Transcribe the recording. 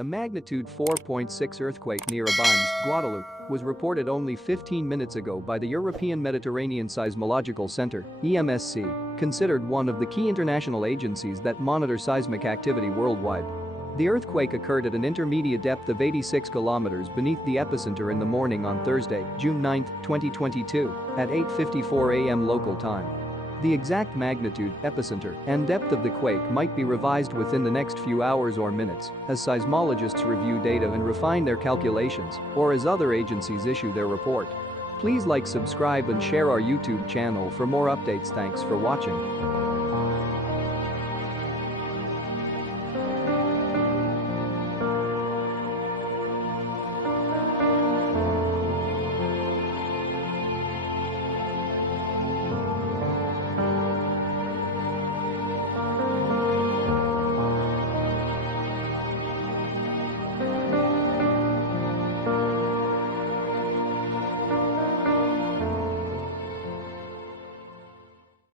A magnitude 4.6 earthquake near Abymes, Guadeloupe, was reported only 15 minutes ago by the European Mediterranean Seismological Center, EMSC, considered one of the key international agencies that monitor seismic activity worldwide. The earthquake occurred at an intermediate depth of 86 kilometers beneath the epicenter in the morning on Thursday, June 9, 2022, at 8:54 a.m. local time. The exact magnitude, epicenter, and depth of the quake might be revised within the next few hours or minutes as seismologists review data and refine their calculations, or as other agencies issue their report. Please like, subscribe and share our YouTube channel for more updates. Thanks for watching.